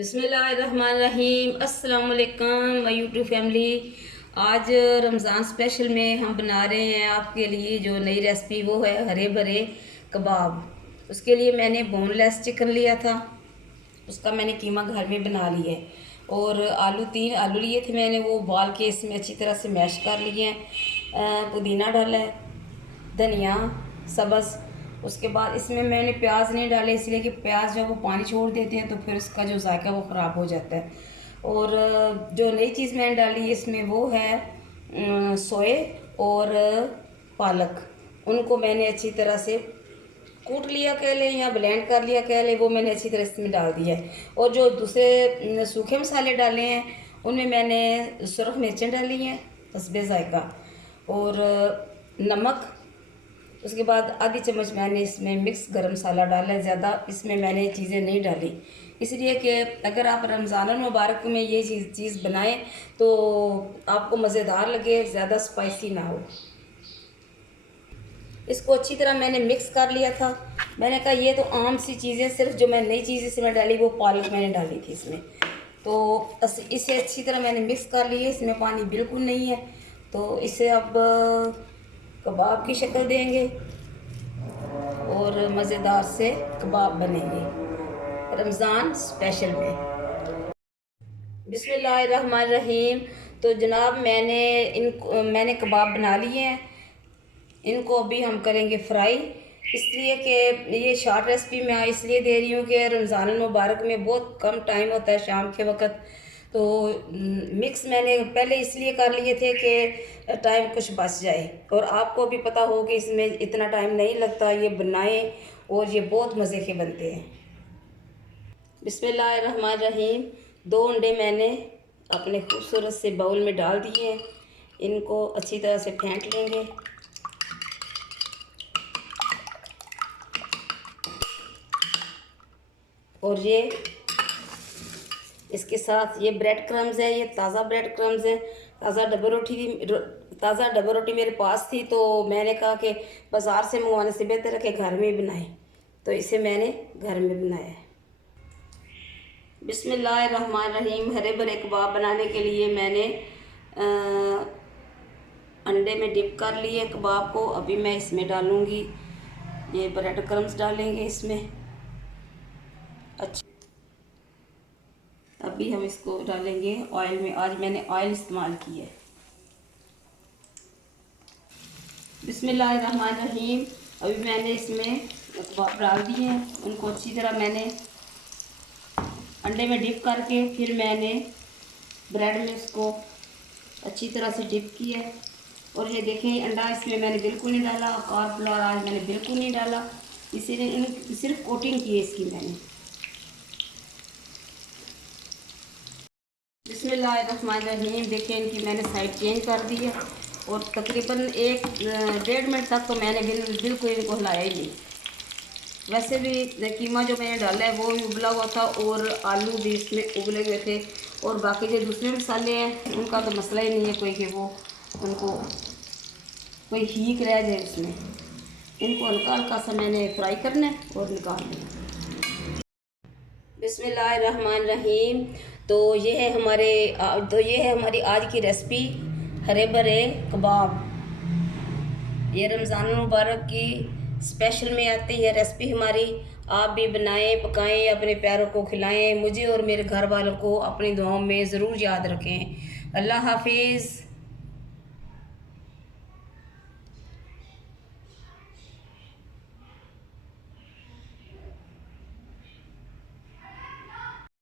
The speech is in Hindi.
बिस्मिल्लाहिर्रहमानिर्रहीम। अस्सलाम वालेकुम माय यूट्यूब फैमिली। आज रमज़ान स्पेशल में हम बना रहे हैं आपके लिए जो नई रेसिपी, वो है हरे भरे कबाब। उसके लिए मैंने बोनलेस चिकन लिया था, उसका मैंने कीमा घर में बना लिया है। और तीन आलू लिए थे मैंने, वो उबाल के इसमें अच्छी तरह से मैश कर लिए हैं। पुदीना डाला है, धनिया सब्ज़। उसके बाद इसमें मैंने प्याज नहीं डाले, इसलिए कि प्याज जब वो पानी छोड़ देते हैं तो फिर उसका जो जायका वो ख़राब हो जाता है। और जो नई चीज़ मैंने डाली इसमें वो है सोए और पालक। उनको मैंने अच्छी तरह से कूट लिया कह लें या ब्लेंड कर लिया कह लें, वो मैंने अच्छी तरह इसमें डाल दिया है। और जो दूसरे सूखे मसाले डाले हैं उनमें मैंने सुरख मिर्चें डाली हैं हस्बे जायका, और नमक। उसके बाद आधी चम्मच मैंने इसमें मिक्स गरम मसाला डाला है। ज़्यादा इसमें मैंने चीज़ें नहीं डाली, इसलिए कि अगर आप रमज़ान मुबारक में ये चीज़ बनाएं तो आपको मज़ेदार लगे, ज़्यादा स्पाइसी ना हो। इसको अच्छी तरह मैंने मिक्स कर लिया था। मैंने कहा ये तो आम सी चीज़ें, सिर्फ जो मैं नई चीज़ इसमें डाली वो पालक मैंने डाली थी इसमें। तो इसे अच्छी तरह मैंने मिक्स कर लिया, इसमें पानी बिल्कुल नहीं है। तो इसे अब कबाब की शक्ल देंगे और मज़ेदार से कबाब बनेंगे रमज़ान स्पेशल में। बिस्मिल्लाहिर्रहमानिर्रहीम। तो जनाब मैंने कबाब बना लिए हैं। इनको अभी हम करेंगे फ्राई, इसलिए कि ये शॉर्ट रेसिपी मैं इसलिए दे रही हूँ कि रमज़ान मुबारक में बहुत कम टाइम होता है शाम के वक़्त। तो मिक्स मैंने पहले इसलिए कर लिए थे कि टाइम कुछ बच जाए, और आपको भी पता हो कि इसमें इतना टाइम नहीं लगता, ये बनाएं और ये बहुत मज़े के बनते हैं। बिस्मिल्लाहिर्रहमानिर्रहीम। 2 अंडे मैंने अपने खूबसूरत से बाउल में डाल दिए हैं। इनको अच्छी तरह से फेंट लेंगे। और ये इसके साथ ये ब्रेड क्रम्स है, ये ताज़ा ब्रेड क्रम्स है। ताज़ा डबल रोटी मेरे पास थी, तो मैंने कहा कि बाज़ार से मंगवाने से बेहतर है कि घर में बनाएं, तो इसे मैंने घर में बनाया है। बिस्मिल्लाहिर्रहमानिर्रहीम। हरे भरे कबाब बनाने के लिए मैंने अंडे में डिप कर लिए कबाब को। अभी मैं इसमें डालूँगी, ये ब्रेड क्रम्स डालेंगे इसमें। अच्छा, अभी हम इसको डालेंगे ऑयल में। आज मैंने ऑयल इस्तेमाल किया है। बिस्मिल्लाहिर्रहमानिर्रहीम। अभी मैंने इसमें कबाब डाल दिए हैं, उनको अच्छी तरह मैंने अंडे में डिप करके फिर मैंने ब्रेड में उसको अच्छी तरह से डिप किया है। और ये देखें, अंडा इसमें मैंने बिल्कुल नहीं डाला, कॉर्नफ्लोर आज मैंने बिल्कुल नहीं डाला, इसीलिए सिर्फ कोटिंग की है इसकी मैंने। बिस्मिल्लाहिर्रहमानिर्रहीम। देखें, इनकी मैंने साइड चेंज कर दी है, और तकरीबन 1-1.5 मिनट तक तो मैंने बिल्कुल इनको हिलाया ही नहीं। वैसे भी कीमा जो मैंने डाला है वो भी उबला हुआ था, और आलू भी इसमें उबले हुए थे। और बाकी जो दूसरे मसाले हैं उनका तो मसला ही नहीं है कोई, कि वो उनको कोई हीक रह जाए उसमें। इनको हल्का हल्का सा मैंने फ्राई करना है और निकाल देना। बिस्मिल्लाहिर्रहमानिर्रहीम। तो ये है हमारी आज की रेसिपी, हरे भरे कबाब। ये रमज़ान मुबारक की स्पेशल में आती है रेसिपी हमारी। आप भी बनाएं, पकाएं, अपने प्यारों को खिलाएं। मुझे और मेरे घर वालों को अपनी दुआओं में ज़रूर याद रखें। अल्लाह हाफिज़।